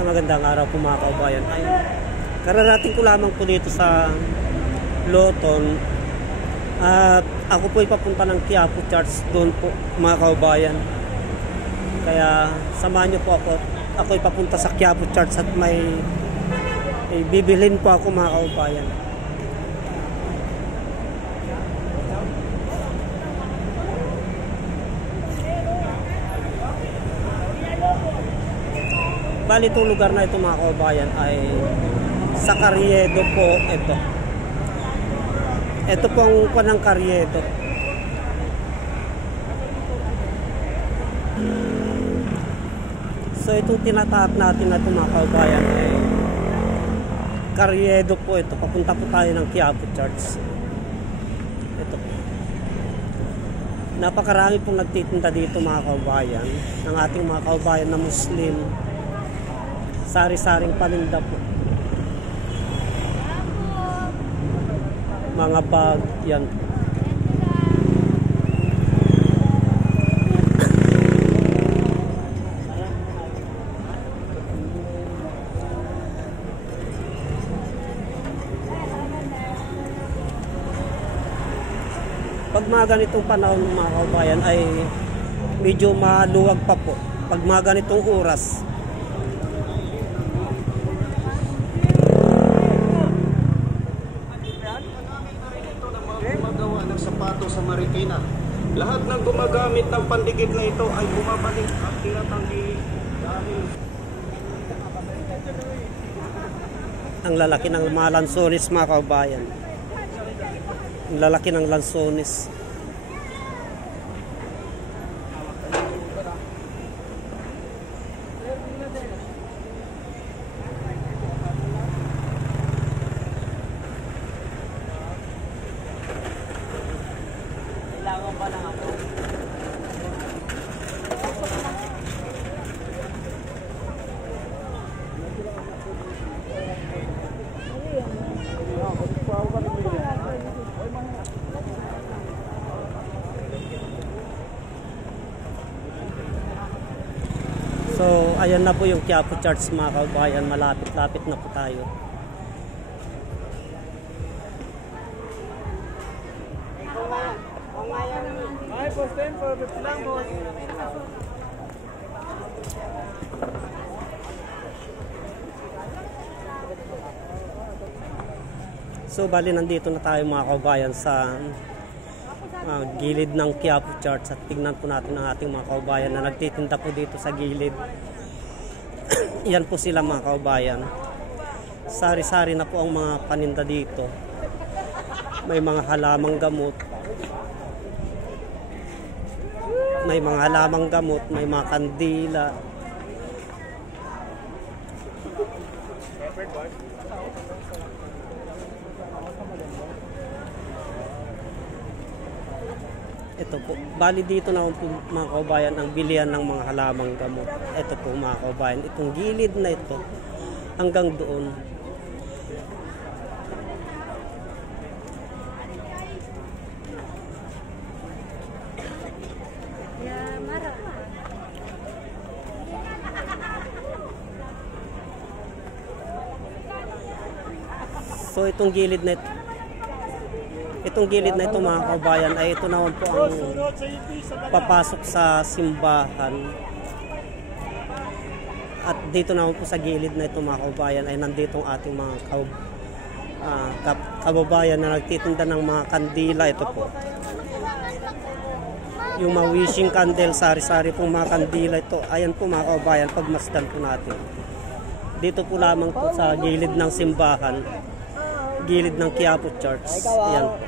Magandang araw po mga kaubayan. Ay, kararating ko lamang po dito sa Loton at ako po ay papunta ng Quiapo Church doon po mga kaubayan. Kaya samahan niyo po ako. Ako ay papunta sa Quiapo Church at may bibilhin po ako mga kaubayan. Bali itong lugar na ito mga kaubayan ay sa Carriedo po ito. Ito pong panang Carriedo. So itong tinatahak natin na ito mga kaubayan ay Carriedo po ito. Papunta po tayo ng Quiapo Church. Ito. Napakarami pong nagtitinda dito mga kaubayan ng ating mga kaubayan na Muslim. Sari-saring paninda po. Mga bag, yan. Pag mga ganitong panahon mga kaubayan ay medyo maluwag pa po. Pag mga ganitong oras. Sa Marikina. Lahat ng gumagamit ng pandikit na ito ay bumabalik at tinatanggi dahil ang lalaki ng mga lansones mga kaubayan. Ang lalaki ng lansones. So, ayan na po yung Quiapo Church mga kaubayan. Malapit-lapit na po tayo. So, bali nandito na tayo mga kaubayan sa gilid ng Quiapo Church at tignan po natin ang ating mga kaubayan na nagtitinda po dito sa gilid. Yan po sila mga kaubayan. Sari-sari na po ang mga paninda dito. May mga halamang gamot. May mga halamang gamot, may mga kandila. Ito po, bali dito na po mga kaubayan ang bilihan ng mga halamang gamot. Ito po mga kaubayan, itong gilid na ito hanggang doon. So itong gilid na ito, mga kaubayan ay ito naman po ang papasok sa simbahan. At dito naman po sa gilid na ito mga kaubayan ay nandito ang ating mga kababayan na nagtitinda ng mga kandila. Ito po yung mga wishing candle, sari-sari pong mga kandila ito. Ayan po mga kaubayan, pagmasdan po natin. Dito po lamang po sa gilid ng simbahan, gilid ng Quiapo Church. Ayan po.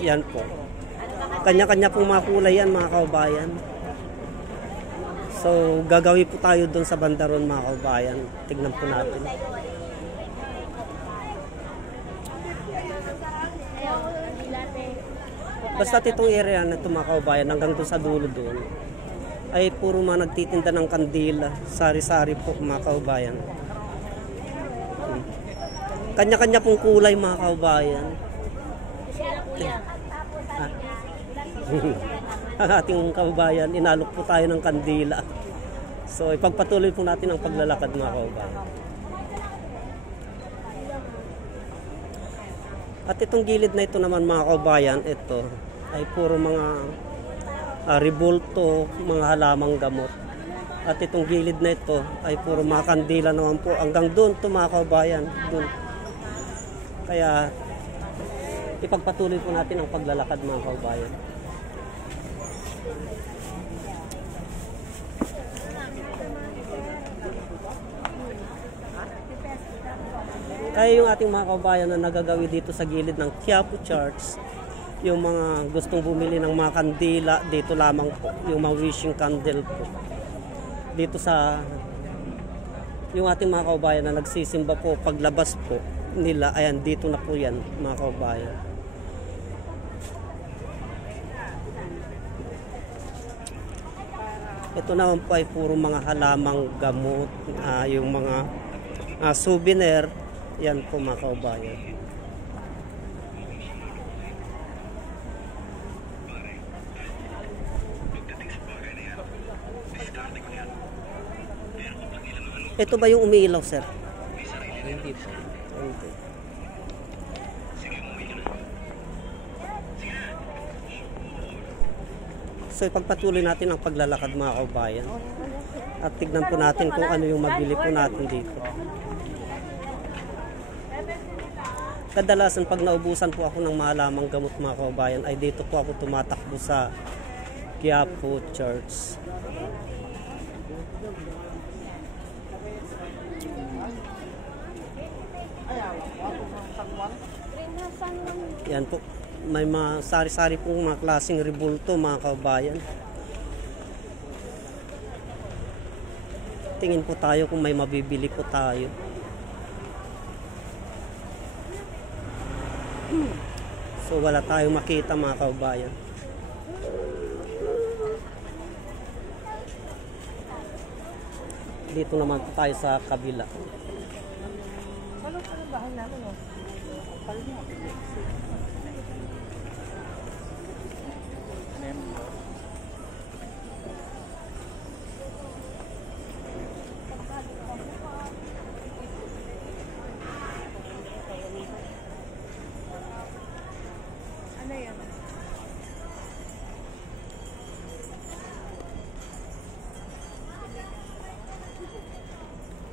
Yan po. Kanya-kanya pong mga kulay yan mga kaubayan. So gagawin po tayo doon sa bandaron mga kaubayan. Tignan po natin. Basta itong area na ito mga kaubayan hanggang doon sa dulo doon ay puro mga nagtitinda ng kandila. Sari-sari po mga kaubayan. Kanya-kanya pong kulay mga kaubayan. Ang ating kaubayan, inalok po tayo ng kandila. So ipagpatuloy po natin ang paglalakad mga kaubayan. At itong gilid na ito naman mga kaubayan, ito ay puro mga rebulto, mga halamang gamot. At itong gilid na ito ay puro mga kandila naman po. Hanggang doon to mga kaubayan. Doon. Kaya ipagpatuloy po natin ang paglalakad mga kaubayan. Kaya yung ating mga kaubayan na nagagawi dito sa gilid ng Quiapo Church, yung mga gustong bumili ng mga kandila, dito lamang po, yung mga wishing candle po. Dito sa, yung ating mga kaubayan na nagsisimba po, paglabas po nila, ayan, dito na po yan mga kaubayan. Ito naman po ay puro mga halamang gamot, yung mga souvenir. Yan po mga kaubayan. Ito ba yung umiilaw, sir? Hindi po. Hindi. So ipagpatuloy natin ang paglalakad mga kaubayan. At tignan po natin kung ano yung mabili po natin dito. Kadalasan pag naubusan po ako ng mahalamang gamot mga kaubayan ay dito po ako tumatakbo sa Quiapo Church. Yan po, may mga sari-sari pong mga klaseng rebulto mga kaubayan. Tingin po tayo kung may mabibili po tayo. So wala tayong makita mga kaubayan. Dito naman po tayo sa kabila.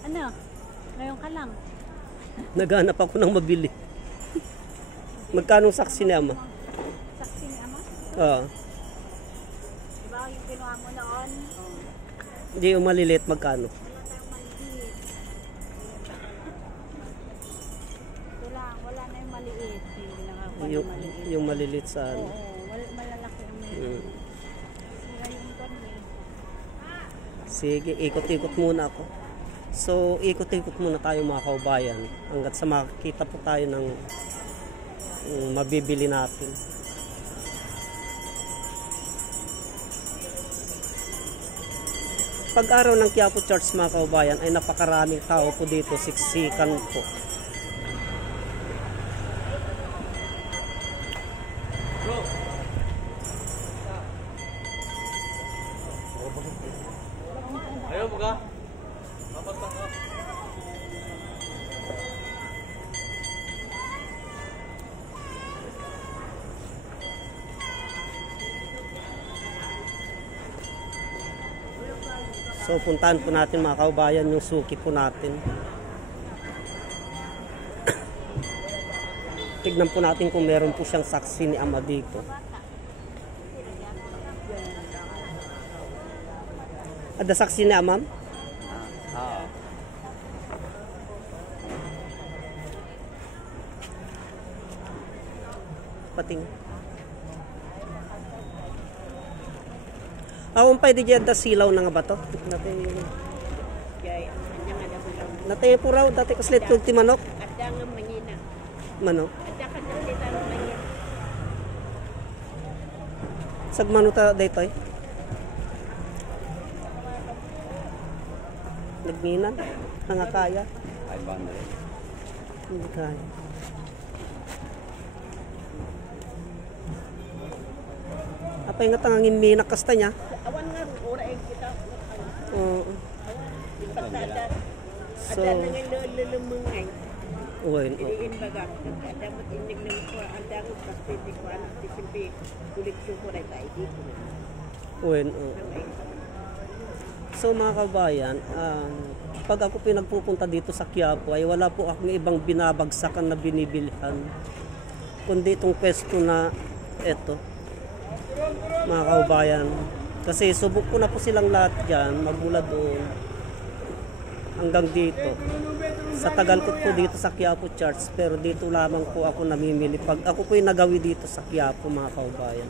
Ano? Ngayon ka lang. Naghanap ako ng mabili. Magkano saksi ni Ama? Saksi ni Ama? Oo. Diba yung kinuha mo noon? Hindi yung maliliit magkano? Wala na yung maliit. Yung maliliit sa ano. Oo, malalaki yung sira yung torne. Sige, ikot-ikot muna ako. So, ikot-ikot muna tayo mga kaubayan hanggat sa makakita po tayo ng mabibili natin. Pag-araw ng Quiapo Church mga kaubayan ay napakaraming tao po dito, siksikan po. Ayaw mo ka? So puntahan po natin mga kaubayan yung suki po natin. Tignan po natin kung meron po siyang saksi ni Ama dito. Ada saksi ni Ama? Pating. Awang pwede dyan da silaw na nga ba to? Natay po raw, dati kaslit kong ti manok. At nga manyina. Manok. At saka nakita ng manyina. Sagmano ta dito eh. Nagminan. Nga kaya. Ay, banda rin. Hindi kaya. Apa yung nga tangangin minak kasta niya? Awan nga, ora yung kita. Oo. So, Ada na ngayon lulumungay. uwin. Iliin baga. Ada mo tinig ng ko. Ada mo pasti di ko anak di simpi. Kulit syukur ay tayo dito. Uwin. So mga kabayan, pag ako pinagpupunta dito sa Quiapo ay wala po akong ibang binabagsakan na binibilhan. Kundi itong pwesto na eto. Mga kabayan. Kasi subok ko na po silang lahat dyan, magmula doon hanggang dito. Sa tagal ko po dito sa Quiapo Church, pero dito lamang po ako namimili. Pag ako po yung nagawi dito sa Quiapo, mga kaubayan.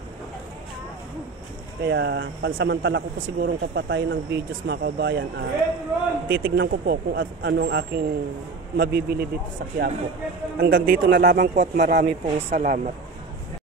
Kaya pansamantala ko po sigurong kapatay ng videos, mga kaubayan. Titignan ko po kung ano ang aking mabibili dito sa Quiapo. Hanggang dito na lamang po at marami pong salamat.